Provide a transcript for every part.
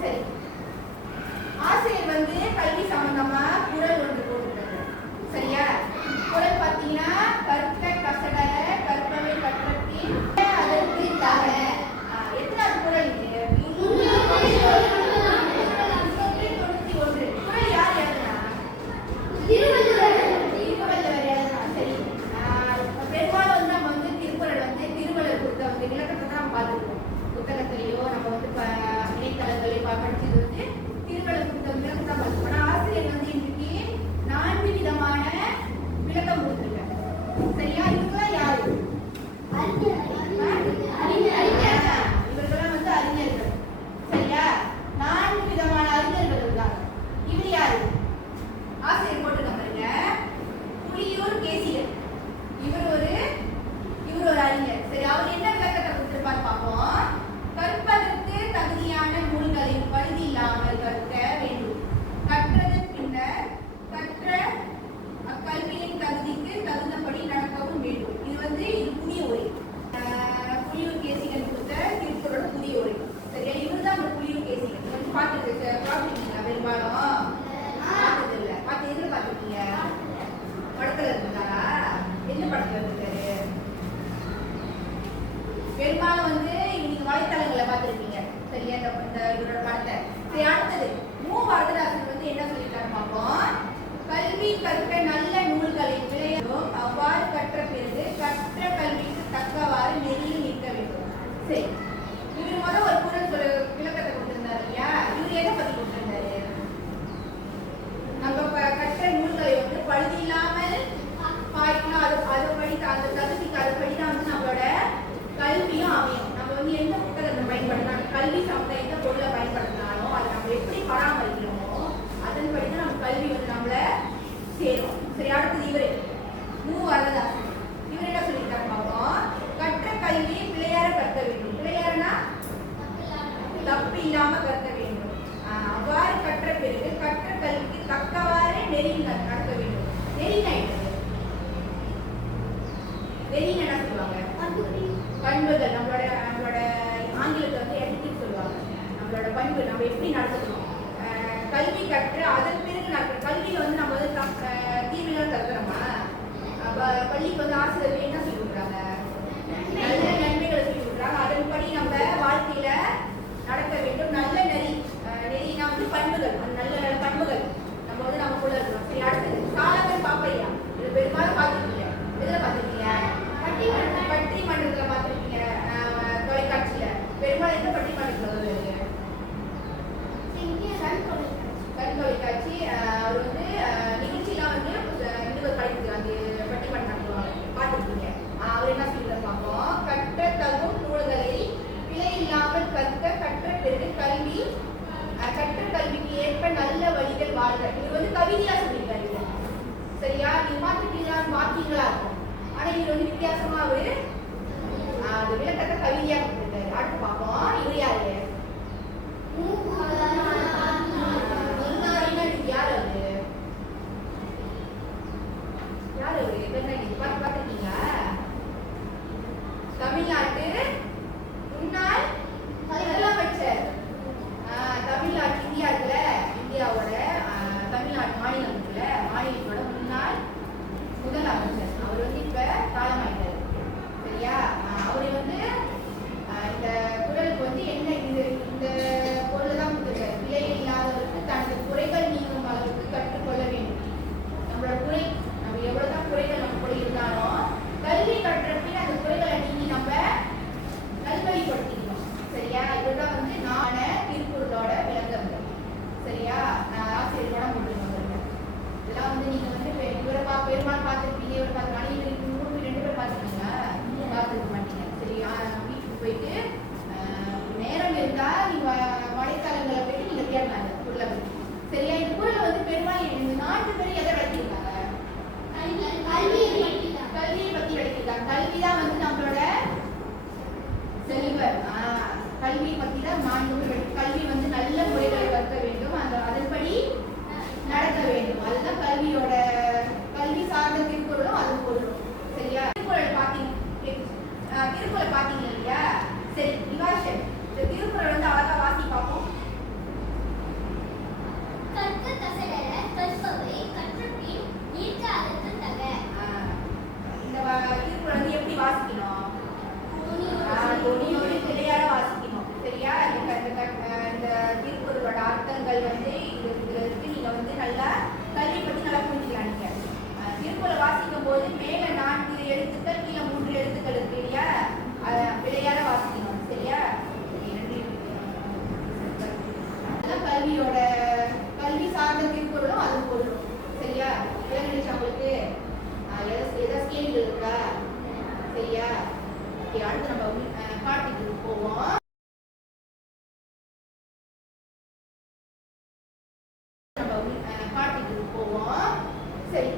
சரி, ஆசிரியர் வந்து கல்வி சம்பந்தமா குறள் ஒன்று போட்டுருக்காங்க. சரியா? குறள் பார்த்தீங்கன்னா கற்க கசடர கற்பவை கற்றபின் அதற்கு தக. எத்தனாவது குறள் இது? 391. குறள் யார் எழுதுனா? திருவள்ளுவர் எழுதுனா. சரி, பெரும்பாலும் வந்து நம்ம வந்து திருக்குறள் வந்து திருவள்ளுவர் கொடுத்த வந்து விளக்கத்தை தான் நம்ம பார்த்துருக்கோம். புத்தகத்திலேயோ நம்ம வந்து இணையதளங்களையோ படிச்சது வந்து திருவள்ளுவர் கொடுத்த விளக்கத்தை தான் பார்த்துருக்கோம். ஆனால் ஆசிரியர் வந்து இன்னைக்கு 4 விதமான விளக்கம் கொடுத்துருக்காங்க. சரியா? இவங்கெல்லாம் யாரு? இவர்களெல்லாம் வந்து அறிஞர்கள். சரியா? 4 விதமான அறிஞர்கள் இருக்காங்க. இவர் யாரு? ஆசிரியர் போட்டுருக்காங்க பாருங்க, புலியூர் கேசிகன். இவர் ஒரு அறிஞர். சரி, அவர் என்ன விளக்கத்தை கொடுத்திருப்பார் பார்ப்போம். கற்பதற்கு தகுதியான நூல்களை பழுது இல்லாமல் கற்க வேண்டும். கற்றதன் பின்னர் கற்ற அக்கல்வியின் தகுதிக்கு தகுந்தபடி நடக்கவும் வேண்டும். இது வந்து புதிய உரை. புலியூர் கேசிகன் கொடுத்த திருக்குறளோட புதிய உரை. சரியா? இவர் தான் அந்த புலியூர் கேசிகன். வந்து பார்த்துருக்கீங்களா? பெரும்பாலும் பார்த்தது இல்லை. எதுல பார்த்துருக்கீங்க? படத்துல இருந்தாரா? என்ன படத்துல இருக்காரு? பெரும்பாலும் வந்து நீங்க வலைத்தளங்களை பார்த்துருப்பீங்க. சரியா? இந்த இவரோட படத்தை. சரி, அடுத்தது வரதராசன் வந்து என்ன சொல்லியிருக்காரு பார்ப்போம். கல்வி கற்க நல்ல நூல்களை விளையோ அவ்வாறு கற்ற பிறகு கற்ற கல்விக்கு தக்கவாறு நெறியில் நிற்க வேண்டும். சரி, இவர் முதல் ஒரு குறள் விளக்கத்தை கொடுத்திருந்தாரு இல்லையா? இவர் எதை பத்தி கொடுத்திருந்தாரு? நம்ம கற்ற நூல்களை வந்து பழுது இல்லாமல் பாய்க்கணும். அதை படித்த அந்த தகுதிக்கு அதை படிதான் வந்து நம்மளோட கல்வியும் அமையும். நம்ம வந்து எந்த புத்தகத்தை பயன்படுத்தினாலும் கல்வி சார்ந்த எந்த பொருளை பயன்படுத்தினாலும் அதை நம்ம எப்படி பராமரிக்கிறோமோ அதன்படிதான் நம்ம கல்வி வந்து நம்மள சேரும். சரி, அடுத்தது இவரு வரதராசன். இவர் என்ன சொல்லியிருக்காரு பார்ப்போம். கற்ற கல்வி பிள்ளையார கற்க வேண்டும். பிள்ளையாரனா தப்பு இல்லாம கற்க வேண்டும். அவ்வாறு கற்ற பிறகு கற்ற கல்விக்கு தக்கவாறு நெறி நடக்க வேண்டும். நெறினா என்ன சொல்லுவாங்க? பண்புகள். நம்மளோட ஆங்கிலத்தை வந்து எத்திக்ஸ் சொல்லுவாங்க. நம்மளோட பண்பு நம்ம எப்படி நடத்தணும். கல்வி கற்று அதன் பிறகு நடக்கிற கல்வியில வந்து நம்ம வந்து தீமையாக கற்கிறோமா? பள்ளிக்கு வந்து ஆசிரியர்கள் என்ன சொல்லி கொடுக்குறாங்க? நல்ல நன்மைகளை சொல்லி கொடுக்குறாங்க. அதன்படி நம்ம வாழ்க்கையில நடக்க வேண்டும். நல்ல நெறினா வந்து பண்புகள். நல்ல பண்புகள் நம்ம வந்து நமக்குள்ள இருக்கணும். சரி, அடுத்தது சாலகர் பாப்பையா. இது பெரும்பாலும் பார்த்துருக்கீங்க. எதில் பார்த்துருக்கீங்க? பட்டிமன்றத்தில் பார்த்துருக்கீங்க. தொலைக்காட்சியில பெரும்பாலும் எந்த பட்டிமன்றத்தில் வருது? கண் தொலைக்காட்சி. அவர் வந்து நிகழ்ச்சியெல்லாம் வந்து படிக்கிறது அந்த பட்டிமன்றம் பார்த்துருக்கீங்க. அவர் என்ன சொல்லிட்டு பார்ப்போம். கற்ற தகும் நூல்களை பிழை இல்லாமல் கற்க கற்ற பிறகு கற்ற கல்விக்கு ஏற்ப நல்ல வழிகள் வாழ்க. இது வந்து கவிதையா சொல்லியிருக்காரு. சரியா? நீங்க பார்த்துட்டீங்களா? வாக்கியங்களா இருக்கும். ஆனா இது வந்து வித்தியாசமா அவரு அது விளக்கத்தை கவிதையா கொடுத்திருக்காரு. அடுத்து பார்ப்போம். இவர் யாரு? யார் அவரு? பார்த்துருக்கீங்களா? தமிழ்நாட்டு முன்னாள் முதலமைச்சர். தமிழ்நாட்டு இந்தியாவோட தமிழ்நாடு மாநிலத்தோட முன்னாள் முதலமைச்சர். அவர் வந்து இப்ப காலமாயிட்டாரு. சரியா? அவரை வந்து இந்த குறளுக்கு வந்து என்ன விளக்கங்கள் வந்து இதுல இருக்கு. நீங்க வந்து நல்லா கல்வி பத்தி நல்லா புரிஞ்சுக்கலாம். நீங்க திருக்குறளை வாசிக்கும் போது மேல 4 எழுத்துக்கள் கீழே 3 எழுத்துக்கள் இருக்கு இல்லையா, அதை பிழையார வாசிக்கணும். சரியா? கல்வியோட கல்வி சார்ந்த திருக்குறளும் அது பொருளும். சரியா? விளங்குச்சு உங்களுக்கு? ஏதாவது கேள்வி இருக்கா? சரியா? அடுத்து நம்ம காட்டுக்கு போவோம். சரி,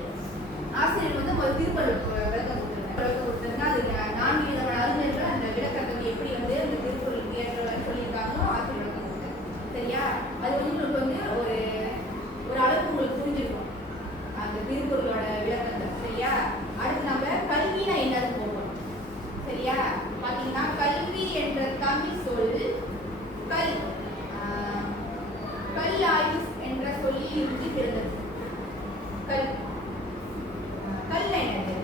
ஆசிரியர் வந்து ஒரு திருக்குறள் விளக்கம் கொடுத்துருக்காங்க. அது 4 விதமான அறிஞர்கள் அந்த விளக்கத்துக்கு எப்படி வந்து அந்த திருக்குறளுக்கு ஏற்றவாறு சொல்லியிருக்காங்களோ ஆசிரியர் விளக்கம் கொடுத்தாரு. சரியா? அது வந்து உங்களுக்கு வந்து ஒரு அளவுக்கு உங்களுக்கு புரிஞ்சிருக்கும் அந்த திருக்குறளோட விளக்கத்தை. சரியா? அடுத்து நம்ம கல்வினா என்னன்னு போவோம். சரியா? பாத்தீங்கன்னா கல்வி என்ற தமிழ் சொல் கல் ஆயுஸ் என்ற சொல்லில் இருந்து பிறந்தது. கல் என்னது?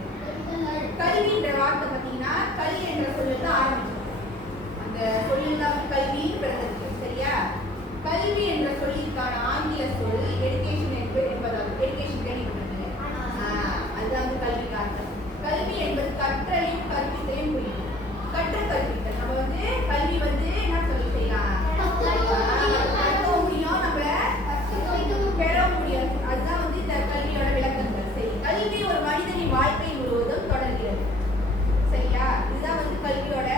கல்வின்ற வார்த்தை பார்த்தீங்கன்னா கல் என்ற சொல்லில் ஆரம்பிக்கும். அந்த சொல்லில் தான் கல்வின்னு பிறந்தது. சரியா? கல்வி என்ற சொல்லிற்கான ஆங்கில சொல் எடுகேஷன் என்பதாகும். எடுகேஷன் கேள்விப்பட்டது. அதுதான் வந்து கல்விக்கு அர்த்தம். கல்வி என்பது கற்றலையும் கற்பித்தலையும் புரியும். கற்ற கற்பித்தல். நம்ம வந்து கல்வி வந்து என்ன சொல்லி செய்யலாம்? பெற முடியாது. அதுதான் வந்து இந்த கல்வியோட விளக்கங்கள். சரி, கல்வி ஒரு மனிதனின் வாழ்க்கை முழுவதும் தொடர்கிறது. சரியா? இதுதான் வந்து கல்வியோட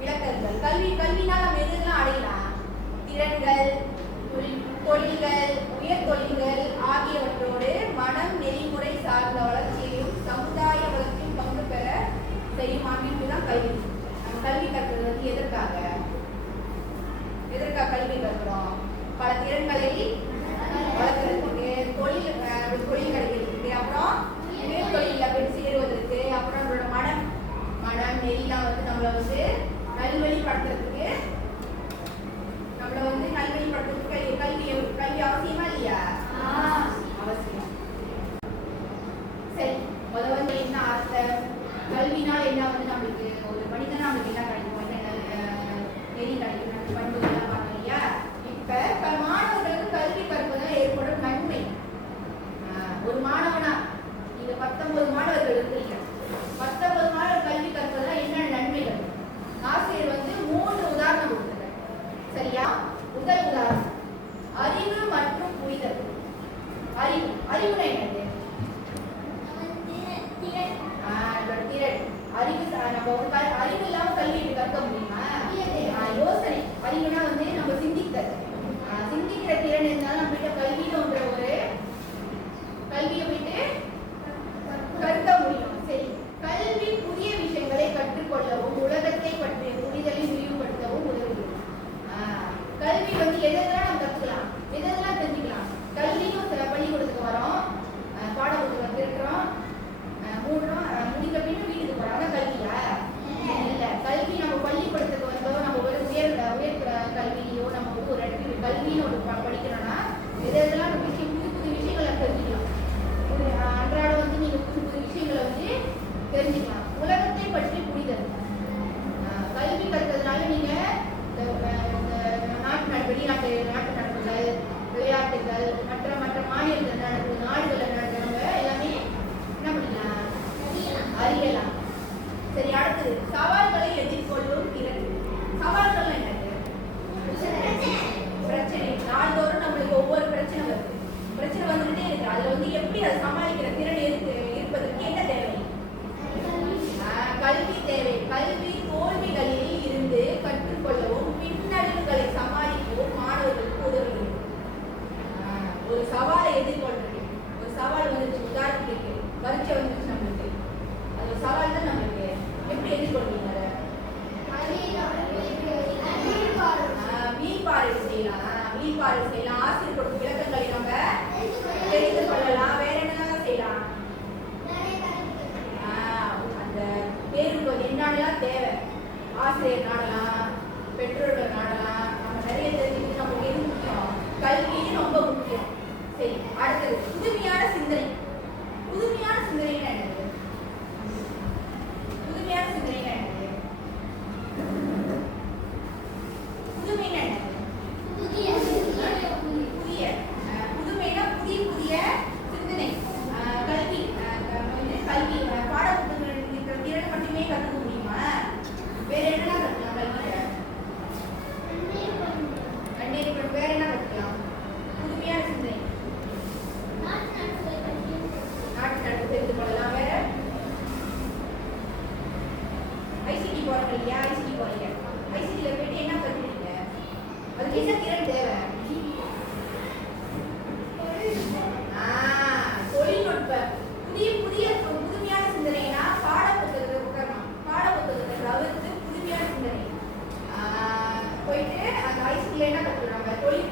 விளக்கங்கள். கல்வினால் நம்ம எதெல்லாம் அடையலாம்? திறன்கள், தொழில்கள், உயர் தொழில்கள் ஆகியவற்றோடு மனம் நெறிமுறை சார்ந்த வளர்ச்சியையும் சமுதாய வளர்ச்சியும் பங்கு பெற செய்யும் அமைப்பு தான் கல்வி. நம்ம கல்வி கற்கிறது வந்து எதற்காக கல்வி கற்கிறோம்? பல திறன்களை வளர்க்கறதுக்கு, தொழில் கிடைக்கிறதுக்கு, அப்புறம் தொழிலில் போய் சேருவதற்கு, அப்புறம் நம்மளோட மனம் நெறிலாம் வந்து நம்மளை வந்து நல்வழிப்படுத்துறதுக்கு கல்வி அவசியமா இல்லையா? அவசியம். சரி, முதல்ல வந்து என்ன அர்த்தம்? கல்வினால் என்ன வந்து நம்மளுக்கு ஒரு மனிதனா நம்மளுக்கு என்ன கிடைக்கும்? நெறி கிடைக்கும், பண்புகள்லாம் பார்க்கணும் இல்லையா? இப்ப மாணவர்களுக்கு கல்வி கற்பதால் ஏற்படும் நன்மை. ஒரு மாணவனா நீங்க 19 மாணவர்கள் இருக்கீங்க. 19 மாணவர் கல்வி கற்பதால் என்ன நன்மைகள்? ஆசிரியர் வந்து 3 உதாரணம் கொடுத்துருக்காரு. சரியா? முதல் உதாரணம் அறிவு மற்றும் புரிதல். அறிவுனா என்னது? திறன். அறிவு நம்ம அறிவு இல்லாம கல்வி கற்க முடியுமா? யோசனை. அறிவுனா வந்து நம்ம சிந்திக்கிற திறன் இருந்தாலும் நம்ம கிட்ட கல்வியில ஒரு கல்வியை போயிட்டு கற்க முடியும். சரி, கல்வி புதிய விஷயங்களை கற்றுக்கொள்ளவும் உலகத்தை பற்றிய புரிதலை விரிவுபடுத்தவும் உதவுகிறது. கல்வி வந்து எதெல்லாம் நம்ம கற்றுக்கலாம், எதெல்லாம் தெரிஞ்சுக்கலாம். கல்வியும் பள்ளிக்கூடத்துக்கு வரோம், பாடப்புத்தகம் திருக்கிறோம், மூடுறோம், முடிக்க பின்னும் வீட்டுக்கு போறோம். அதான் கல்வியா? இல்ல. கல்வி நம்ம பள்ளிக்கூடத்துக்கு வந்தோம், நம்ம ஒரு உயர் கல்வியோ நம்ம வந்து ஒரு இடத்துல கல்வின்னு ஒரு படிக்கணும்னா எதெல்லாம் புது விஷயங்களை தெரிஞ்சுக்கலாம். அன்றாடம் வந்து நீங்க புது விஷயங்களை வந்து தெரிஞ்சுக்கலாம். உலகத்தை பற்றி புரிதல். கல்வி கற்கிறதுனால நீங்க வெளிநாட்டு நடப்புகள், விளையாட்டுகள், மற்ற மாநிலங்கள் நடப்பு, நாடுகளில் நடக்கிறவங்க எல்லாமே என்ன பண்ணலாம்? அறியலாம். சரி, அடுத்தது சவால்களை எதிர்கொள்ளும் திறன். சவால்கள் என்னது? பிரச்சனை. நாள்தோறும் நம்மளுக்கு ஒவ்வொரு பிரச்சனை வருது. பிரச்சனை வந்துகிட்டே இருக்கு. அதுல வந்து எப்படி அதை சமாளிக்கிற திறன் இருப்பதற்கு என்ன தேவை? கல்வி தேவை. கல்வி தோல்விகளில் இருந்து கற்றுக்கொள்ளவும் பின்னடைவுகளை சமாளிக்கவும் மாணவர்களுக்கு உதவுகிறது. ஒரு சவாலை எதிர்கொள்றது. ஒரு சவால் வந்துருச்சு, உதாரணத்துக்கு பரீட்சை வந்துருச்சு நம்மளுக்கு. அது ஒரு சவால் தான் நம்மளுக்கு. எப்படி எதிர்கொள்வீங்க? மீள்பாடு செய்யலாம். ஆசிரியர் கொடுக்கும் விளக்கங்களை நம்ம தெரிந்து கொள்ளலாம். வேற என்னதான்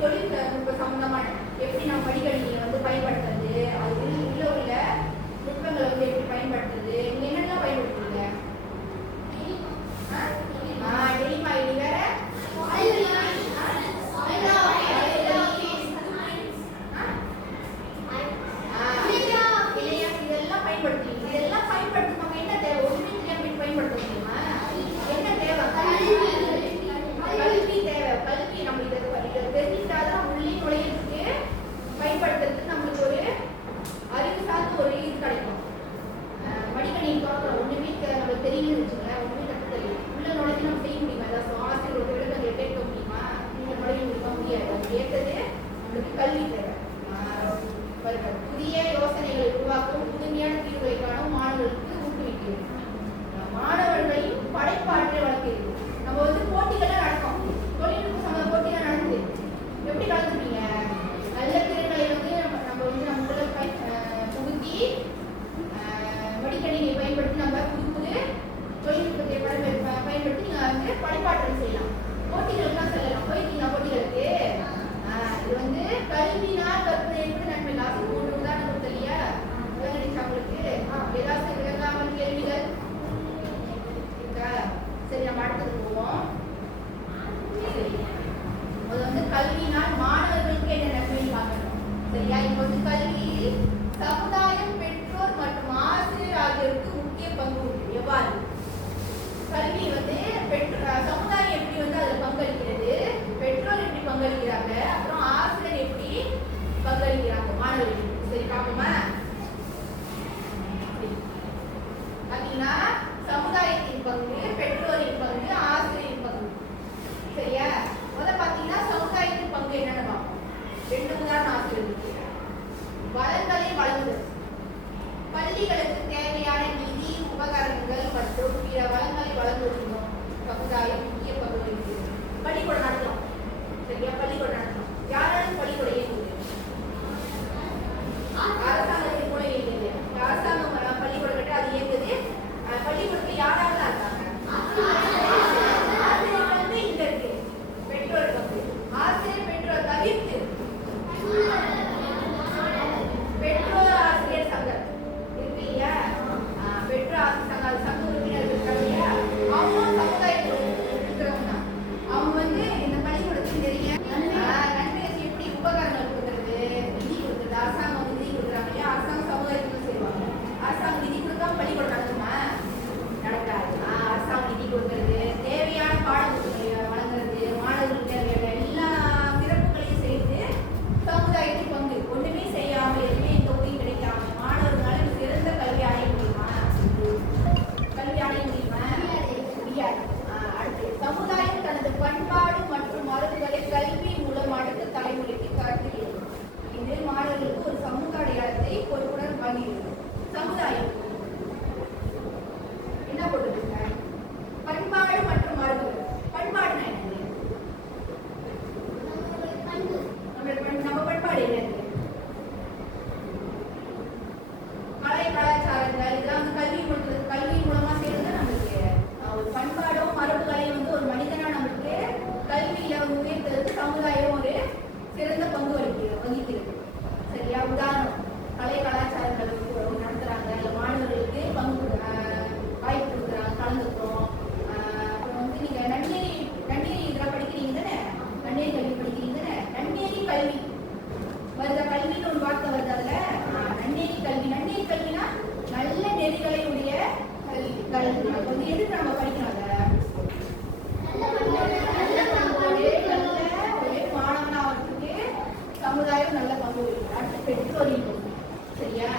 தொழில்நுட்ப சம்பந்தமான எப்படி நம்ம மடிக்கணினியை வந்து பயன்படுத்துறது, அது உள்ள நுட்பங்களை வந்து எப்படி பயன்படுத்துறது, நீங்க என்னெல்லாம் பயன்படுத்துறீங்க? டெலிமா இது வேற இதெல்லாம் பயன்படுத்துறீங்க. இதெல்லாம் பயன்படுத்துவாங்க. என்ன தேவை? ஒன்றுமே தெரியாம பயன்படுத்த முடியுமா? என்ன தேவை? கல்வி தேவை. கல்வி நம்ம இதை தெரிஞ்சுட்டாதான் உள்ளே நுழையிறதுக்கு பயன்படுத்துறதுக்கு நம்மளுக்கு ஒரு அறிவு சார்ந்த ஒரு இது கிடைக்கும். மடிக்கணினி பார்க்குறோம், ஒன்றுமே நம்மளுக்கு தெரியும்னு வச்சுக்கோங்களேன், ஒன்றுமே கற்று தெரியும். உள்ள நுழைஞ்சு நம்ம செய்ய முடியுமா? ஏதாவது ஆசிரியர் விளக்கங்களை கேட்க முடியுமா? நீங்கள் நுழைய முடியாது. அது ஏற்றது நம்மளுக்கு கல்வி தேவை. புதிய யோசனைகளை உருவாக்கும், புதுமையான தீர்வுகளை காணும் மாணவர்களுக்கு ஊக்குவிக்கிறது. மாணவர்களையும் படைப்பாற்றலை வளர்க்கிறது. நம்ம வந்து போட்டிகள்லாம் நடக்கும், தொழில்நுட்ப சம போட்டிகள் நடக்குது. எப்படி கலந்துப்பீங்க? நல்ல திறன்களை வந்து நம்ம வந்து நம்மள புகுத்தி மடிக்கணினியை பயன்படுத்தி நம்ம புது புது தொழில்நுட்பத்தை பயன்படுத்தி நீங்கள் வந்து படைப்பாற்றல் செய்யலாம். போட்டிகளுக்குலாம் செல்லலாம். போயிருக்கீங்களா போட்டிகளுக்கு? இது வந்து கல்வினால் கற்பனை எப்படி நன்மை. லாஸ்ட் 3 உதாரணம் கொடுத்த இல்லையா? விளங்கிடுச்சா உங்களுக்கு? ஏதாவது விளங்காமல் கேள்விகள் இருக்கா? சரி, நம்ம அடுத்தது போவோம். சரி, அது வந்து கல்வினால் மாணவர்களுக்கு என்ன நன்மைன்னு பார்க்கணும். சரியா? இப்போ வந்து கல்வி சமுதாயம், பெற்றோர் மற்றும் ஆசிரியர் ஆகியோருக்கு முக்கிய பங்கு உண்டு. எவ்வாறு? கல்வி வந்து சமுதாயம் எப்படி வந்து அதில் பங்களிக்கிறது, பெற்றோர் எப்படி பங்களிக்கிறாங்க, அப்புறம் ஆசிரியர் எப்படி பங்களிக்கிறாங்க மாணவர்களுக்கு. சரி, பார்ப்போமா? பார்த்தீங்கன்னா சமுதாயத்தின் பங்கு, பெற்றோரின் பங்கு, ஆசிரியரின் பங்கு. சரியா? முதல்ல பார்த்தீங்கன்னா சமுதாயத்தின் பங்கு என்னன்னு பார்ப்போம். 2 உதாரணம் ஆசிரியர்களுக்கு. வளங்களை வழங்குதல். பள்ளிகளுக்கு தேவையான நிதி, உபகரணங்கள் மற்றும் பிற வளங்களை வழங்குவதிலும் சமுதாயம் முக்கிய பங்கு வகிக்கிறது. பள்ளிக்கூடம் நடத்தலாம். சரியா? பள்ளிக்கூடம் நடத்தலாம். யாராலும் பள்ளிக்கூடம் இயங்குது? அரசாங்கத்தின் மூலம் இயங்குது. அரசாங்கம் பள்ளிக்கூடம் கட்டி அது இயங்குது. பள்ளிக்கூடத்தில் யாராவது இருக்காங்க? ஆசிரியர் வந்து இங்க இருக்கு. பெற்றோர் பங்கு. ஆசிரியர் பெற்றோர் தவிர்த்து பெற்றோர் ஆசிரியர் சங்கம் இருக்கு இல்லையா? பெற்றோர் ஆசிரியர் சங்க உறுப்பினர்கள் இருக்காங்க இல்லையா? அவங்க சமுதாயத்தில் இருக்கிறவங்க. அவங்க வந்து இந்த பள்ளிக்கூடத்தில் நிறைய நன்மைகள் எப்படி உபகரணங்கள் கொடுக்கறது, நிதி கொடுக்குறது. அரசாங்கம் வந்து நிதி கொடுக்குறாங்க இல்லையா? அரசாங்கம் சமுதாயத்துக்கு செய்வாங்க. அரசாங்கம் நிதி கொடுக்காம பள்ளிக்கூடம் நடக்குமா? நடக்காது. அரசாங்கம் நிதி கொடுக்கறது, தேவையான பாடப்புத்தகங்களை வழங்குறது, மாணவர்களுக்கு தேவையான எல்லா சிறப்புகளையும் செய்து சமுதாயத்தின் பங்கு. ஒண்ணுமே செய்யாம எதுவுமே எந்த உதவியும் கிடைக்காம மாணவர்களால சிறந்த கல்வி அடைய முடியுமா? கல்வி அடைய முடியுமா? முடியாது. அடுத்து, சமுதாயம் தனது பண்பாடு மற்றும் மரபுகளை கல்வி மூலம் அடுத்த தலைமுறைக்கு காட்டுகிறது. இது மாணவர்களுக்கு ஒரு சமூக அடையாளத்தை பொறுப்புடன் வழங்குகிறது. சமுதாயம் என்ன போட்டுருங்க? பண்பாடு மற்றும் மரபுகள். பண்பாடுனா என்னது? நம்ம பண்பாடு என்னது? கலை கலாச்சாரங்கள் இதெல்லாம் வந்து கல்வி மூலமா செய்யறது. நம்மளுக்கு ஒரு பண்பாடோ மரபுகளையும் வந்து ஒரு மனிதனா நம்மளுக்கு கல்வியில உயர்த்துறது சமுதாயம் ஒரு சிறந்த பங்கு வகிக்கிறது. சரியா? உதாரணம், கலை கலாச்சாரங்கள் நடத்துறாங்க, இல்லை மாணவர்களுக்கு வாய்ப்பு கொடுக்குறாங்க, கலந்துக்கிறோம். அப்புறம் வந்து நீங்க நன்னேரி இதெல்லாம் படிக்கிறீங்க தானே? நன்னேரி கல்வி படிக்கிறீங்க தானே? நன்னேரி கல்வி வருதா? கல்வின்னு ஒரு வார்த்தை வருது அதுல. நன்னேரி கல்வி. நன்னேரி கல்வினா நல்ல நெறிகளை உடைய கல்வி. வந்து எதுக்கு நம்ம படிக்கணும்? ஒரே மாணவனாவதுக்கு சமுதாயம் நல்ல பங்கு இருக்கு. அடுத்து பெற்றோரின் பங்கு. சரியா?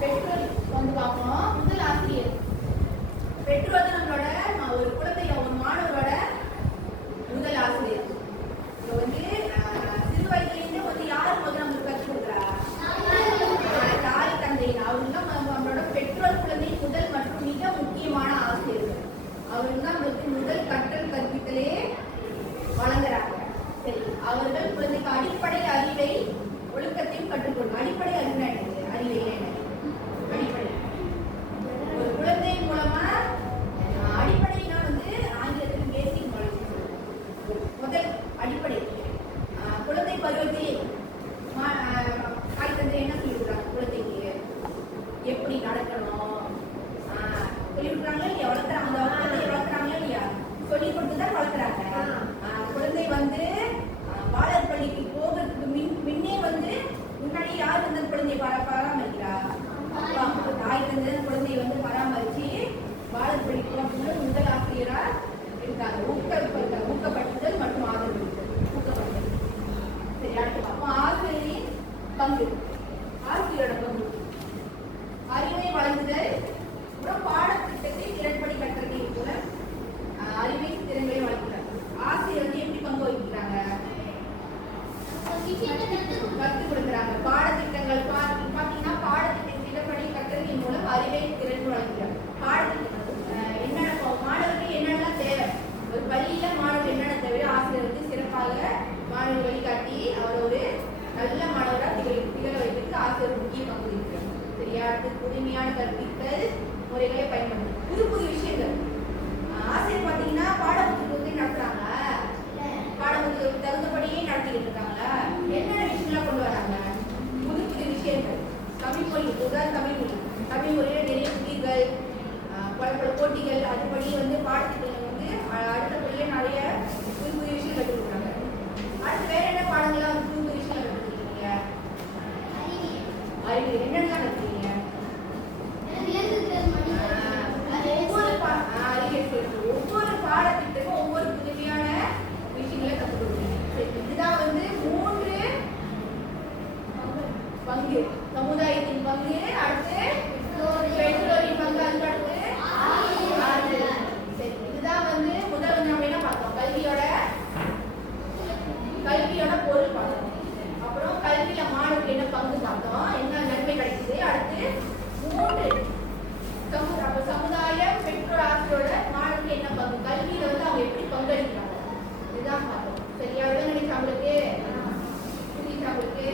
பெற்றோர் வந்து பார்ப்போம். முதல் ஆசிரியர். பெற்றோர் நம்மளோட ஒரு குழந்தைய ஒரு மாணவரோட முதல் ஆசிரியர். இப்போ வந்து சிறு வயதுலேருந்து வந்து யார் வந்து நம்மளுக்கு கற்றுக் கொடுக்குறா? தாய் தந்தை. அவங்க தான் நம்மளோட பெற்றோர் குழந்தையின் முதல் மற்றும் மிக முக்கியமான ஆசிரியர்கள். அவங்க தான் நம்மளுக்கு முதல் கற்றல் கற்பித்தலே வழங்குறாங்க. சரி, அவர்கள் குழந்தைக்கு அடிப்படை அறிவை ஒழுக்கத்தையும் கற்றுக்கொள்ளும். அடிப்படை அறிவு அறிவை அடிப்படை ஒரு குழந்தை மூலமா அடிப்படைனா வந்து பருவத்தில் தாய் தந்தை என்ன சொல்லி கொடுக்குறாங்க குழந்தைக்கு எப்படி நடக்கணும் சொல்லி கொடுக்குறாங்களா இல்லையா வளர்க்குறாங்க அந்த குழந்தைய வளர்க்குறாங்களா இல்லையா சொல்லி கொடுத்து தான் வளர்க்குறாங்க குழந்தை வந்து பாலர் பள்ளிக்கு போகிறதுக்கு முன்னே வந்து முன்னாடி யார் வந்து குழந்தைய பராமரிக்கிறா தாய் தந்தை குழந்தைய வந்து பராமரிச்சு பாலர் பள்ளிக்கு போகிறதுக்கு முதல் ஆசிரியரா இருக்காங்க ஊக்கப்படுத்துதல் மற்றும் ஆதரவு ஊக்கப்படுத்துதல் சரி அடுத்து பார்ப்போம் ஆசிரியரின் பங்கு ஆசிரியரோட பங்கு அறிவை வழங்குதல் அப்புறம் பாடத்திட்டத்தை திறன்படி கற்றறின் மூலம் அறிவை திறன்களை வழங்குகிறார் ஆசிரியர் வந்து எப்படி பங்கு வகிக்கிறாங்க கற்றுக் கொடுக்குறாங்க பாடத்திட்டங்கள் பார்த்தீங்கன்னா பாடத்திட்டத்தை திறன்படி கற்றறின் மூலம் அறிவை திறன் வழங்குகிறார் பாடத்திட்டம் என்னென்ன மாணவருக்கு என்னென்னலாம் தேவை ஒரு பள்ளியில மாணவர் என்னென்ன தேவை ஆசிரியர் வந்து சிறப்பாக மாணவர் வழிகாட்டி அவர் ஒரு நல்ல மாணவராக திகழ வைக்கிறதுக்கு ஆசிரியர் முக்கிய பங்கு இருக்கிறார் சரியா அடுத்து புதுமையான கற்பித்தல் முறைகளை பயன்படுத்தும் புது புது விஷயங்கள் ஆசிரியர் பார்த்தீங்கன்னா பாடப்புத்தகத்தை நடத்துறாங்க பாடப்புத்தகத்துக்கு தகுந்தபடியே நடத்திக்கிட்டு இருக்காங்களா என்னென்ன விஷயங்கள்லாம் கொண்டு வராங்க புது புது விஷயங்கள் தமிழ் மொழி முதல் தமிழ் மொழியில நிறைய புதிர்கள் பல போட்டிகள் அதுபடி வந்து பாடத்திட்டங்கள் வந்து அடுத்தபடியே நிறைய புது புது விஷயம் கற்றுக் கொடுக்குறாங்க அடுத்து வேற என்ன பாடங்கள்லாம் வந்து புது புது விஷயம் கற்றுக்கிறீங்க அறிவியல் என்னென்னலாம் கற்றுக்கிறீங்க ஒவ்வொரு பாடத்திட்டமும் ஒவ்வொரு புதுமையான விஷயங்களை கற்றுக் கொடுக்குறீங்க இதுதான் வந்து 3 பங்கு சமுதாயத்தின் பங்கு அடுத்து பெற்றோரின் பங்கு அதுக்கு அடுத்து இதுதான் வந்து முதல் வந்து நம்ம என்ன பார்த்தோம் கல்வியோட பொருள் பார்த்தோம் அப்புறம் கல்வியில மாணவருக்கு என்ன பங்கு பார்த்தோம் என்ன நன்மை கிடைக்குது அடுத்து 3 சமுதாயம் பெற்றோர் ஆசிரியரோட மாணவருக்கு என்ன பங்கு கல்வியில வந்து அவங்க எப்படி பங்களிக்கிறாங்க இதுதான் பார்த்தோம் சரியா விளங்குச்சு அவங்களுக்கு புரியுது அவங்களுக்கு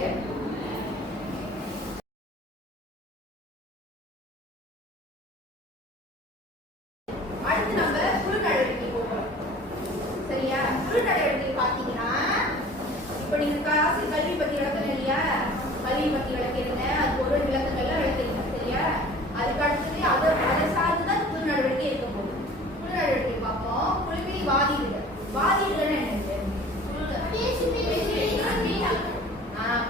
அடுத்து நம்ம குழு நடவடிக்கை போகிறோம் சரியா குழு நடவடிக்கை பார்த்தீங்கன்னா இப்போ நீங்க கல்வி பத்தி விளக்கணும் இல்லையா கல்வி பத்தி விளக்கிருங்க அது ஒரு விளக்கங்கள்லாம் விளக்கிருங்க சரியா அதுக்கு அடுத்தது அதை சார்ந்துதான் குழு நடவடிக்கை இருக்க போகுது குழு நடவடிக்கை பார்ப்போம் குழுவில் வாதிடுதல் என்னது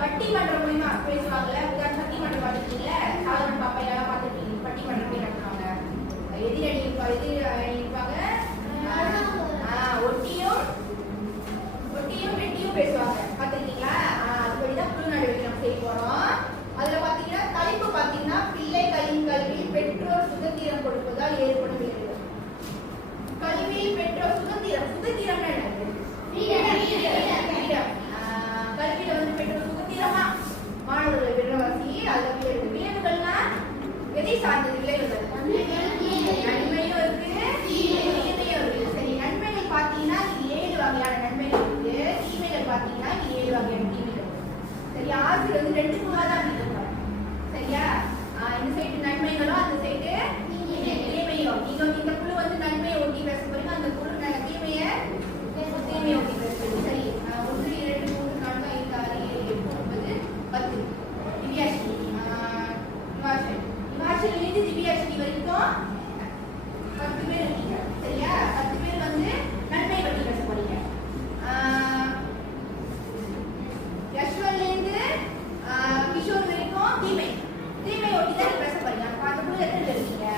பட்டிமன்றம் மூலியமா பேசுவாங்கல்ல உதாரணம் பட்டிமன்றம் பார்த்துருக்கீங்களா சாதாரண பாப்பா எல்லாம் பார்த்துருக்கீங்க பட்டிமன்றம் போய் நடத்துவாங்க எதிரணி இருப்பாங்க ஒட்டியும் வெட்டியும் பேசுவாங்க பார்த்துருக்கீங்களா அதுபடிதான் குழு நடவடிக்கை நம்ம செய்ய போறோம் அதுல பாத்தீங்கன்னா தலைப்பு பாத்தீங்கன்னா பிள்ளைகளின் கல்வி பெற்றோர் சுதந்திரம் கொடுப்பதால் ஏற்படும் விளைவுகள் கல்வியில் பெற்றோர் சுதந்திரம்னா என்னது கல்வியில வந்து பெற்றோர் சுதந்திரமா மாணவர்கள் பெற்றவாசி அதுல விளைவுகள்னா எதை சார்ந்தது விளைவுகள் நன்மையும் இருக்கு தீமையும் இருக்கு சரி நன்மைகள் பாத்தீங்கன்னா 7 வகையான நன்மைகள் இருக்கு தீமைகள் பாத்தீங்கன்னா 7 வகையான தீமைகள் சரி ஆசிரியர் வந்து 2 குழுவா தான் இருக்காங்க சரியா இந்த சைடு நன்மைகளும் அந்த சைடு தீமையும் நீங்க இந்த குழு வந்து நன்மையை ஒட்டி பேச போறீங்க அந்த குழு தீமையை ஒட்டி பேச போறீங்க சரி 1 2 3 4 5 6 7 8 9 10 திவ்யாஸ்ரீ இருந்து திவ்யாஸ்ரீ வரைக்கும் 10 பேர் இருக்கீங்க சரியா 10 பேர் வந்து நன்மை பற்றி பேச போறீங்க யஷ்வல்ல இருந்து கிஷோர் வரைக்கும் தீமை ஒட்டி தான் பேச போறீங்க பார்த்துட்டு எத்தனை பேர் இருக்கீங்க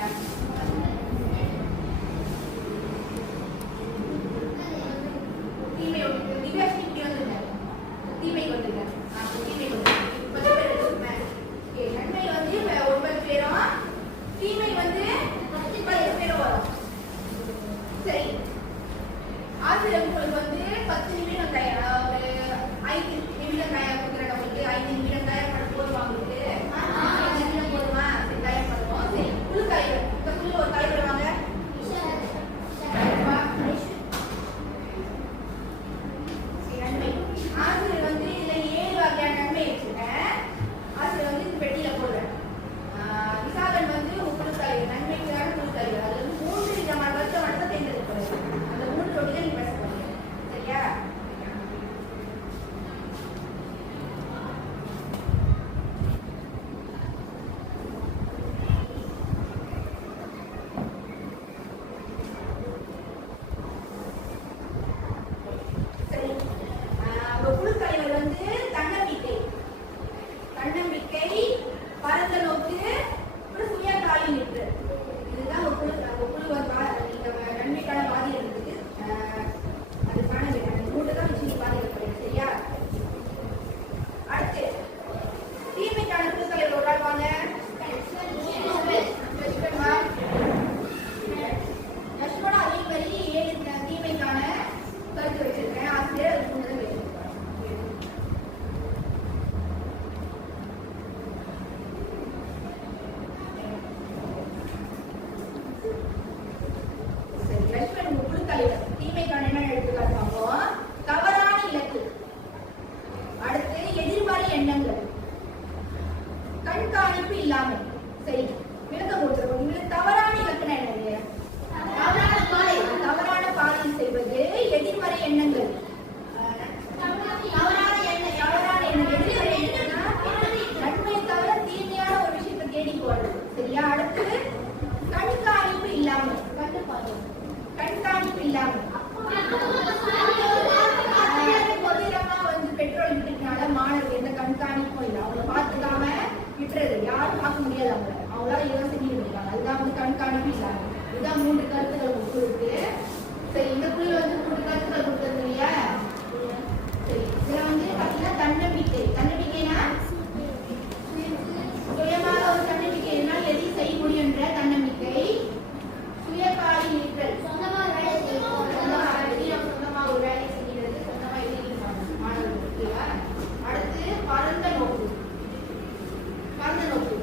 தீமை ஒட்டி திவ்யாஸ்ரீ இப்படி வந்துருங்க தீமைக்கு வந்துருங்க தீமைக்கு வந்துருங்க 10 பேர் இருக்குமே நன்மை வந்து 9 பேரும் தீமை வந்து 10 பேரும் வரும் சரி ஆசிரியர் உங்களுக்கு வந்து 10 நிமிடம் ஒரு 5 நிமிடம் தயார் கொடுக்குறேன் உங்களுக்கு 5 நிமிடம் தயார் பண்ண போதுமா உங்களுக்கு 5 நிமிடம் போதுமா சரி தயார் பண்ணுவோம் சரி குழு தலைவர் இந்த குழு ஒரு தலைவர் வாங்க நன்மை ஆசிரியர் வந்து இதுல 7 வகையான நன்மை வச்சிருக்கேன் ஆசிரியர் வந்து இந்த பெட்டியில போடுறேன் விசாகன் வந்து குழு தலைவர் நன்மைக்கான குழு தலைவர் அதுல வந்து 3 விதமான வருஷம் மட்டும் தேர்ந்தெடுக்கிறது அந்த 3 தொட்டிகள் நீங்க பேச போறீங்க சரியா எண்ணங்கள். கண்காணிப்பு இல்லாமை. சரி, விளக்கம் கொடுத்துருக்கோம். உங்களுக்கு தவறான இலக்கணம் என்னது? தவறான பாதையில் செல்வது. எதிர்மறை எண்ணங்கள். தவறான எண்ணம் எதிர்மறை எண்ணம்னா நன்மையை தவிர தீமையான ஒரு விஷயத்தை தேடி போறது. சரியா? அடுத்து கண்காணிப்பு இல்லாமை. கண்காணிப்பு இல்லாமை. பொதுவிடமா பெட்ரோல் விட்டுறதுனால மாணவர்கள் எந்த கண்காணிப்பும் இல்லை. அவங்க பார்த்துக்காம விட்டுறது. யாரும் பார்க்க முடியாது. அவங்களால ஏதோ செஞ்சுட்டு இருக்காங்க. அதுதான் கண்காணிப்பு இல்லாம. இதுதான் 3 கருத்துக்கள் கொடுத்து. சரி, இந்த குழுல 3 கருத்துக்கள் கொடுத்தது இல்லையா? சரி, இதுல பாத்தீங்கன்னா தன்னம்பிக்கை. தன்னம்பிக்கைனா சுயமாக ஒரு தன்னம்பிக்கை என்னால் எதையும் செய்ய முடியும் என்ற தன்னம்பிக்கை. சுயகாலி நிற்றல். சொந்தமா ஒரு வேலை செய்கிறது. சொந்தமா எழுதியிருக்காங்க மாணவர்கள். அடுத்து பரந்த நோக்கு. பரந்த நோக்குனா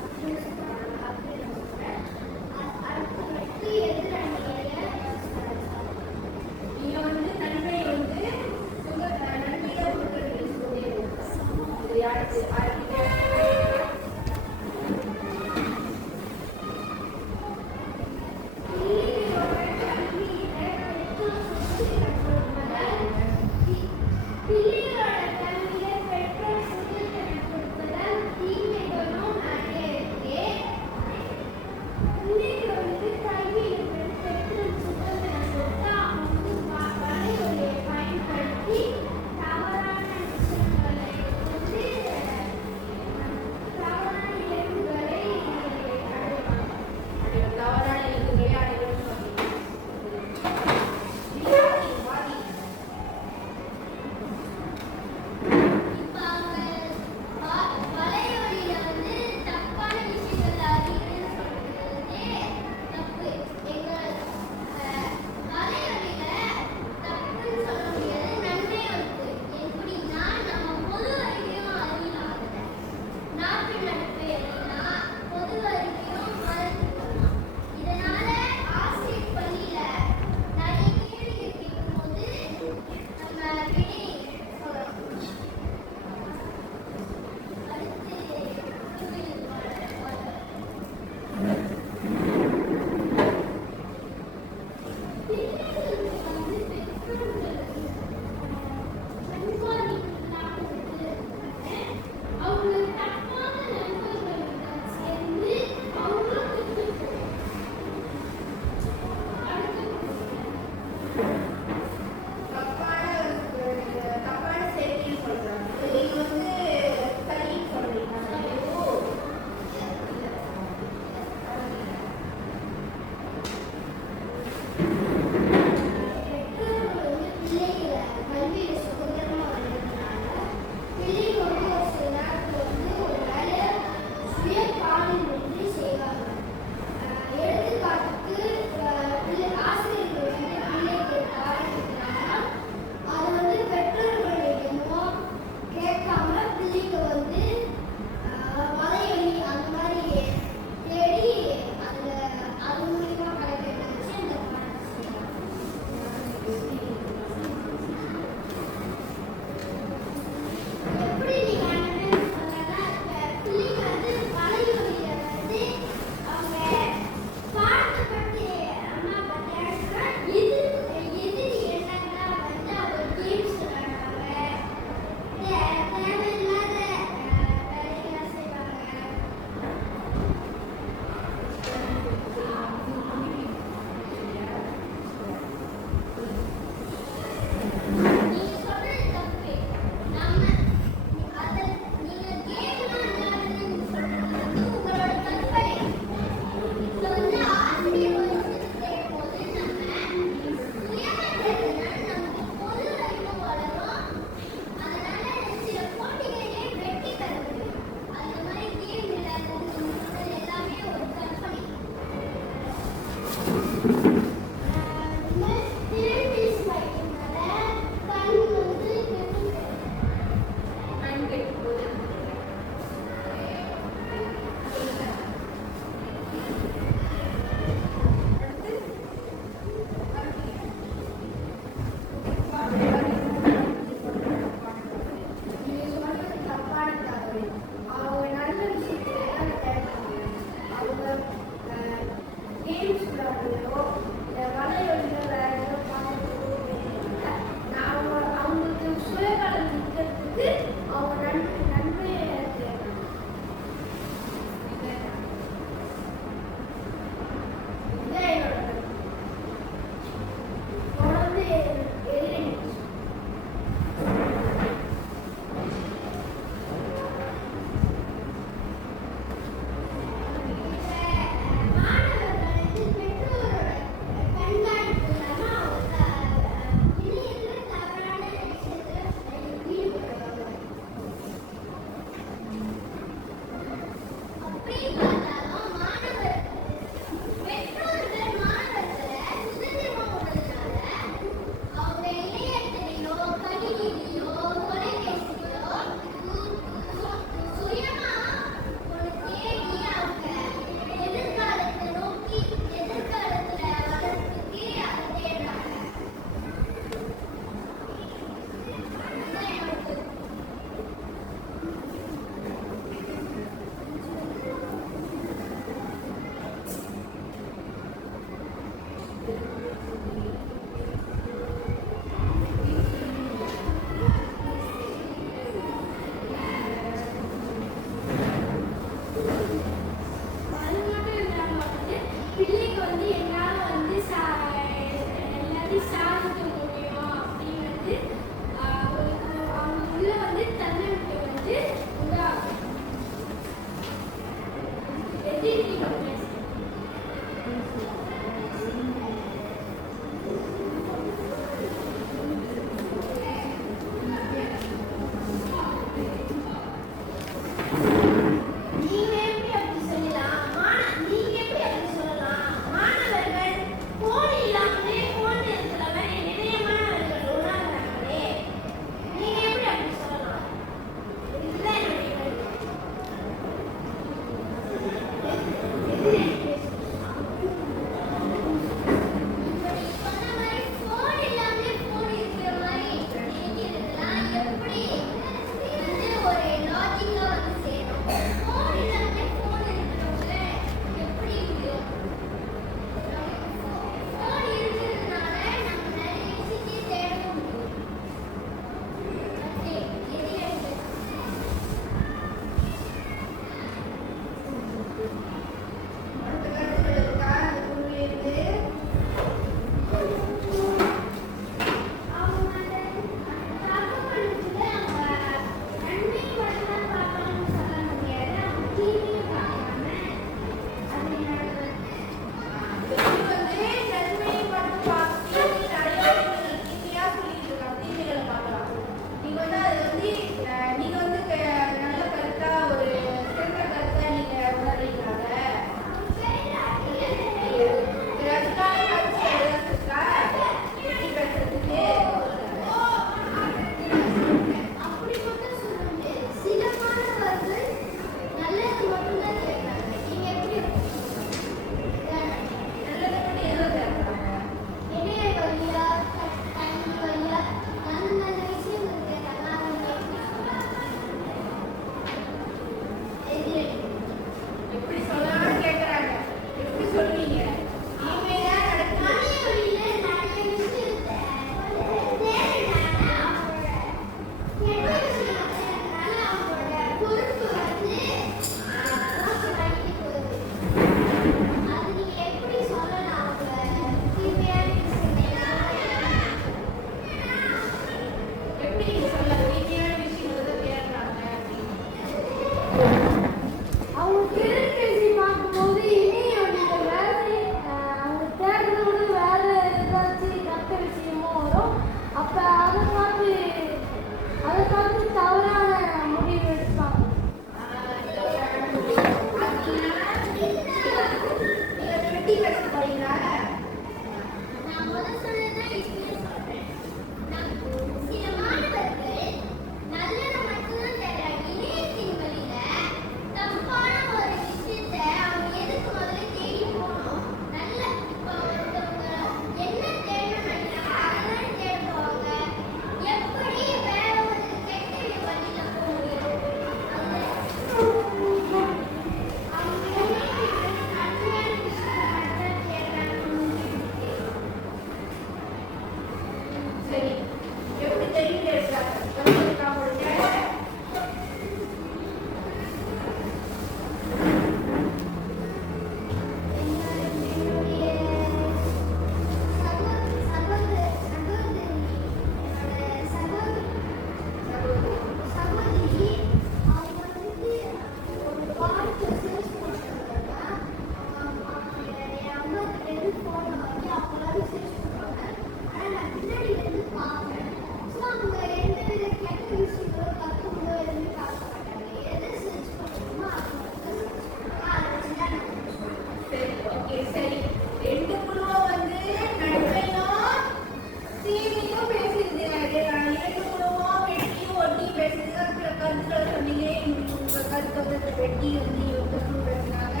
வெட்டி வந்து பேசுனாங்க.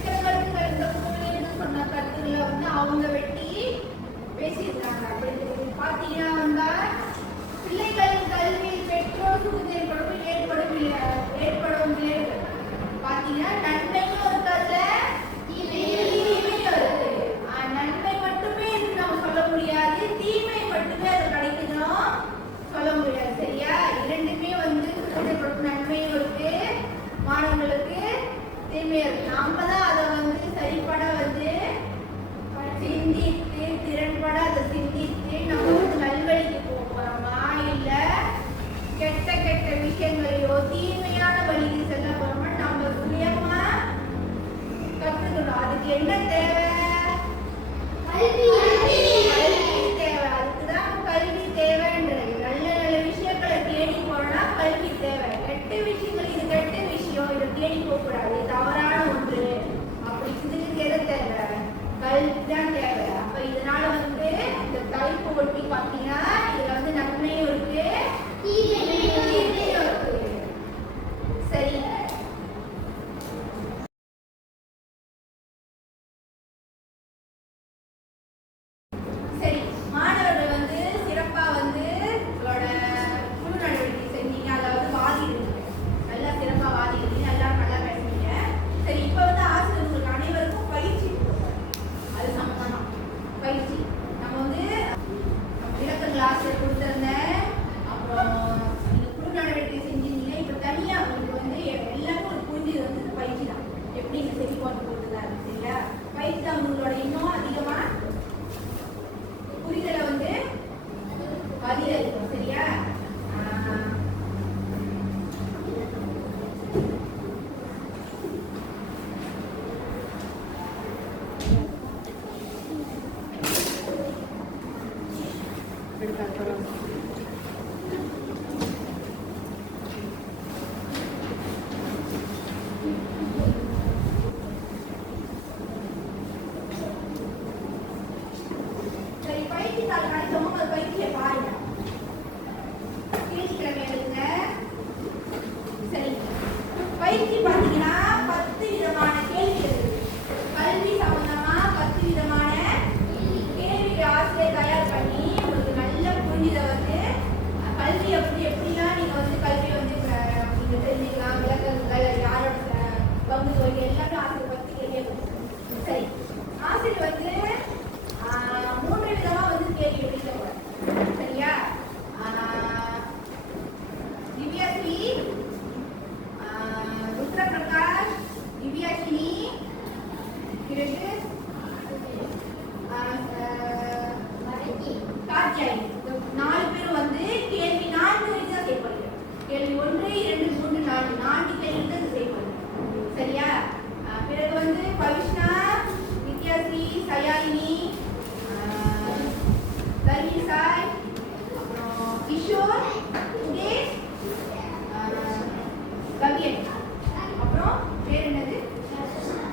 சில கருத்துக்கள் இந்த குழுவிலிருந்து சொன்ன கருத்துக்களை வந்து அவங்க வெட்டி பேசியிருக்காங்க. அப்படின்னு பார்த்தீங்கன்னா வந்தா பிள்ளைகளின் கல்வியில் பெற்றோர் சுகுதேற்படும் ஏற்படும் விளைவுகள் பார்த்தீங்கன்னா நன்மையும் இருக்கிறதுல தீமையும் இருக்கு. நன்மை மட்டுமே இருக்கு நம்ம சொல்ல முடியாது, தீமை மட்டுமே அது கிடைக்குதும் சொல்ல முடியாது. சரியா? இரண்டுமே வந்து சுகுதேற்படும் நன்மையும் இருக்கு, மாணவர்களுக்கு தீமை இருக்கு. நம்ம தான் அதை வந்து சரிப்பட வந்து சிந்தித்து திறன்பட அதை சிந்தித்து நம்ம வந்து நல்வழிக்கு போகிறோம்.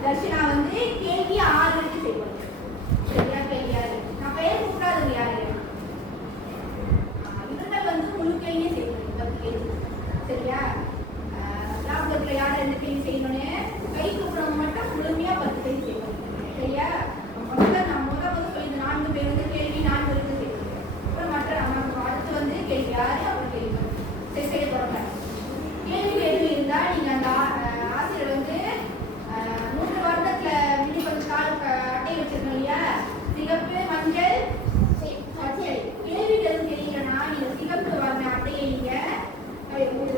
தர்ஷனா வந்து கேள்வி 6 வரைக்கும் செய்வாங்க. சரியா? கேள்வி 6. நான் பெயர் கூப்பிடாதவங்க யாரு? இவர்கள் வந்து முழு கேள்வியே செய்வாங்க. 10 கேள்வி. சரியா? லாபத்துல யார் எந்த கேள்வி செய்யணும்னு கை கூப்பிடுறவங்க மட்டும் முழுமையா 10 கேள்வி செய்வாங்க. சரியா? நான் முதல் சொல்லி 4 பேர் வந்து கேள்வி 4 வரைக்கும் செய்வாங்க. அப்புறம் மற்ற அடுத்து வந்து கேள்வி 6 அப்புறம் கேள்வி சரி செய்ய போறாங்க. கேள்வி எதுவும் இருந்தா நீங்க அந்த ஆசிரியர் வந்து 3 வருடத்துல விழிப்புணர்வு கால் அட்டை வச்சிருக்கோம் இல்லையா? சிகப்பு, மஞ்சள், பச்சை. கேள்வி எதுவும் தெரியலன்னா நீங்க சிகப்பு வர்ண அட்டையை நீங்க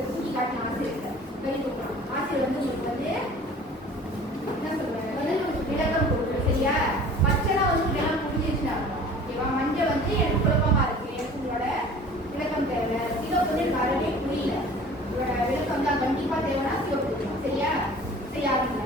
தூக்கி காட்டணும் ஆசிரியர். கை தூக்கணும். ஆசிரியர் வந்து உங்களுக்கு வந்து என்ன சொல்றாங்க? விளக்கம் கொடுக்குறேன். சரியா? பச்சைனா வந்து விளக்கம் புரிஞ்சிருச்சுன்னா ஓகேவா? மஞ்சள் வந்து எனக்கு குழப்பமா இருக்கு, எனக்கு உங்களோட விளக்கம் தேவை. சிகப்பு வந்து எனக்கு அறவே புரியல, விளக்கம் தான் கண்டிப்பா தேவைன்னா சிவப்பு கொடுக்கணும். சரியா? செய்யாதுங்க.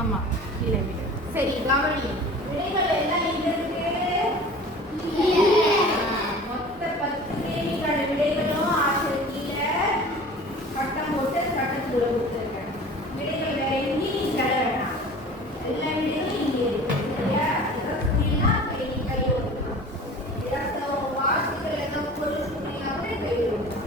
ஆமா இல்லை சரி கவனி. விடைகள் எல்லாம் எங்க இருக்கு? மொத்த 10 கேள்விக்கான விடைகளும் ஆசிரியர் கீழே பட்டம் போட்டு சட்டத்துல கொடுத்துருக்கேன். விடைகள் வேற எங்கேயும் தர வேணாம். எல்லா விடைகளும் இங்கே இருக்கு. சரியா? புரியலன்னா கையை ஒதுக்கலாம். வார்த்தைகள் ஏதோ பொருள் சொன்னீங்கன்னா கூட கையை ஒதுக்கலாம்.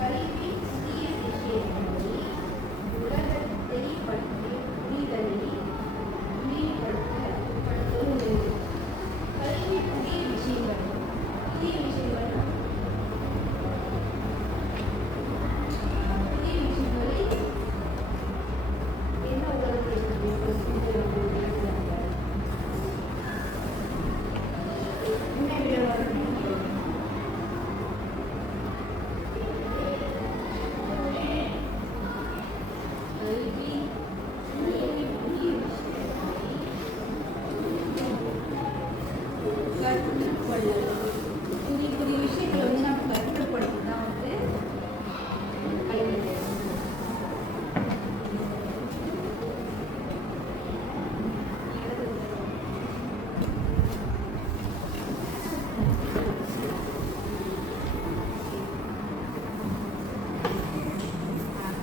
கல்வி புதிய விஷயங்களை உலகத்தை பற்றி புரிதலை விரிவுபடுத்துவது. கல்வி புதிய விஷயங்கள் என்ன உலகத்தை என்ன விட கற்றுக்கொள்ளல். புதிய புதிய விஷயங்களை வந்து நம்ம கற்றுக்கொள்வது தான் வந்து கல்வி.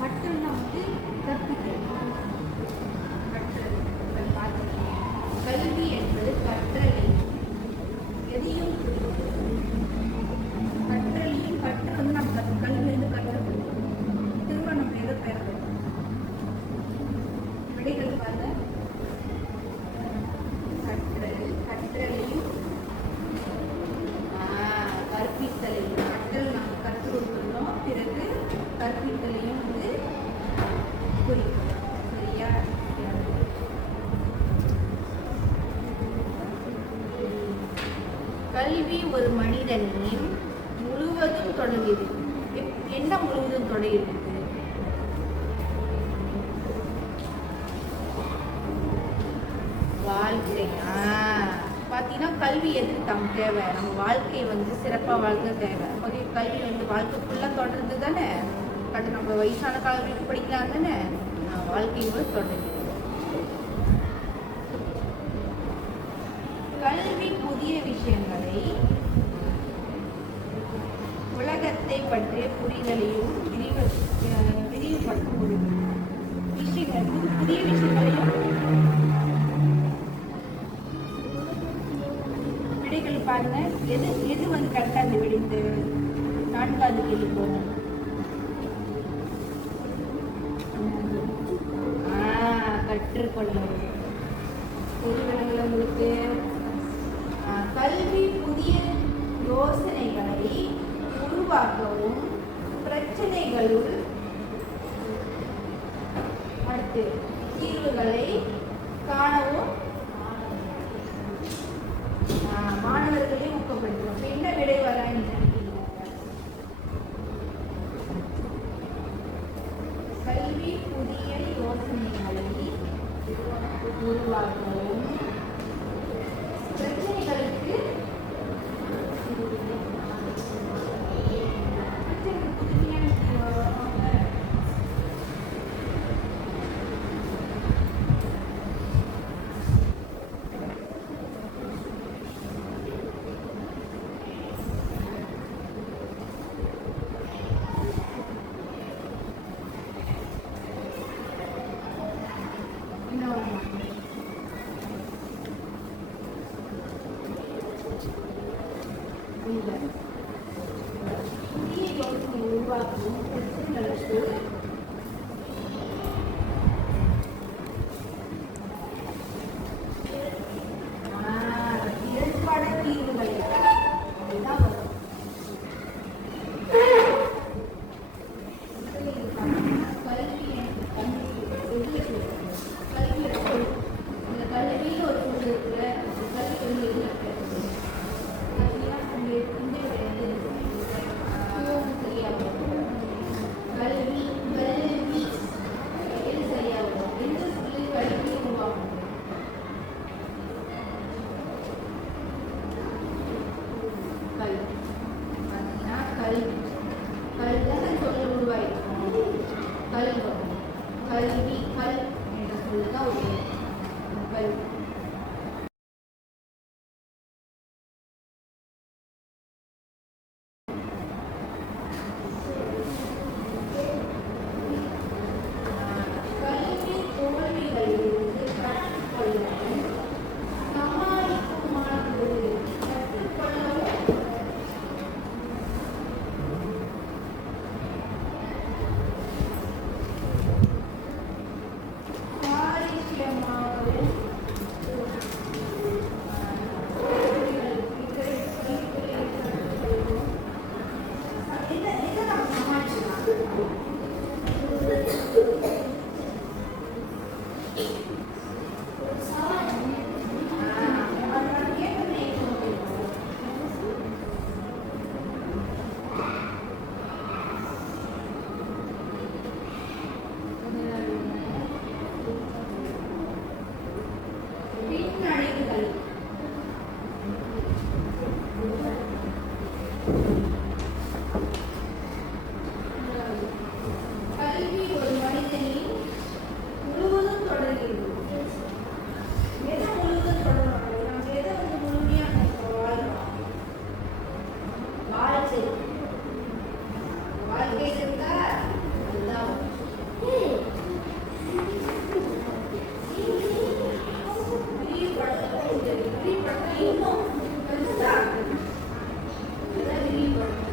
கற்றல்னா வந்து கற்பித்தல். கற்றல் பார்த்துக்கலாம். கல்வி என்பது கற்றலை எதையும் கற்றலையும் கற்று வந்து நம்ம கல்வி வந்து கற்றுக்கணும். திரும்ப நம்ம எதை பெறணும்? விடைகள் பாருங்க. கற்றல் கற்றலையும் கற்பித்தலையும். கற்றல் நம்ம கற்றுக் கொடுக்கணும், பிறகு கற்பித்தலையும் வந்து குறிக்கணும். சரியா? கல்வி ஒரு மனிதனின் முழுவதும் தொடங்குகிறது. என்ன முழுவதும் தொடங்குகிறது? வாழ்க்கை. பார்த்தீங்கன்னா கல்வி எதுக்கு நம்ம தேவை? நம்ம வாழ்க்கையை வந்து சிறப்பாக வாழ்க்கை தேவை. கல்வி வந்து வாழ்க்கை ஃபுல்லாக தொடர்ந்து தானே. அது நம்ம வயசான காலங்களுக்கு படிக்கலாம் தானே. வாழ்க்கையோடு தொடங்குகிறது. கல்வி புதிய விஷயங்களை, உலகத்தை பற்றிய புரிதலையும் விரிவுபடுத்தக்கூடிய விஷயங்கள், புதிய விஷயங்களையும். விடைகள் பாருங்க. எது வந்து கரெக்டாக அந்த விடைந்து 4வது கேள்வி போகணும். கற்றுக்கொள்ளும். புரிதல்கள் உங்களுக்கு. கல்வி புதிய யோசனைகளை உருவாக்கவும் பிரச்சனைகளுள் அடுத்து தீர்வுகளை காணவும் மாணவர்களை ஊக்கப்படுத்தும். என்ன விடை வர கல்வி புதிய யோசனைகளை உருவாக்கவும் பிரச்சனைகளுக்கு புதிய யோசனை உருவாக்கும் பிரச்சனைகளுக்கு இடர்பாட தீர்வுகளை அதுதான் வரும். கல்வின்னு ஒரு பொருள் இருக்குல்ல, கல்வி வந்து எதுல கல்வி கல் என்ற சொல்லுதான் ஒரு கல்வி. இன்னும் கொஞ்சம் தான் விரிவுபடுத்தும்.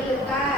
உயிர்களுக்கான